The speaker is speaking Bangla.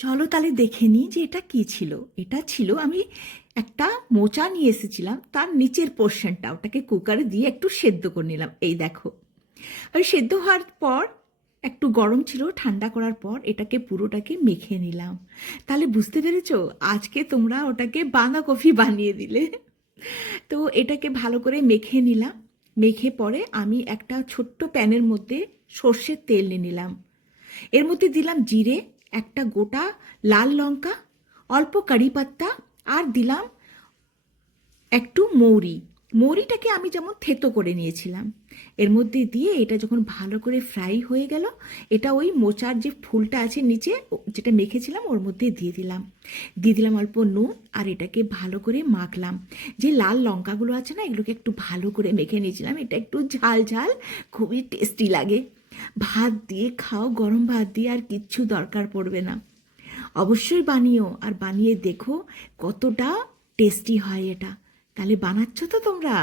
চলো তাহলে দেখে নিই যে এটা কী ছিল। এটা ছিল, আমি একটা মোচা নিয়ে এসেছিলাম, তার নিচের পোর্শনটা ওটাকে কুকারে দিয়ে একটু সেদ্ধ করে নিলাম। এই দেখো, ওই সেদ্ধ হওয়ার পর একটু গরম ছিল, ঠান্ডা করার পর এটাকে পুরোটাকে মেখে নিলাম। তাহলে বুঝতে পেরেছো, আজকে তোমরা ওটাকে বাঁধাকপি বানিয়ে দিলে। তো এটাকে ভালো করে মেখে নিলাম। মেখে পরে আমি একটা ছোট্ট প্যানের মধ্যে সর্ষের তেল নিয়ে নিলাম। এর মধ্যে দিলাম জিরে, একটা গোটা লাল লঙ্কা, অল্প কারি পাত্তা, আর দিলাম একটু মৌরি। মৌরিটাকে আমি যেমন থেতো করে নিয়েছিলাম। এর মধ্যে দিয়ে এটা যখন ভালো করে ফ্রাই হয়ে গেল, এটা ওই মোচার যে ফুলটা আছে নিচে, যেটা মেখেছিলাম ওর মধ্যে দিয়ে দিলাম অল্প নুন, আর এটাকে ভালো করে মাখলাম। যে লাল লঙ্কাগুলো আছে না, এগুলোকে একটু ভালো করে মেখে নিয়েছিলাম। এটা একটু ঝাল ঝাল, খুবই টেস্টি লাগে। ভাত দিয়ে খাও, গরম ভাত দিয়ে, আর কিচ্ছু দরকার পড়বে না। অবশ্যই বানিও, আর বানিয়ে দেখো কতটা টেস্টি হয় এটা। তাহলে বানাচ্ছ তো তোমরা?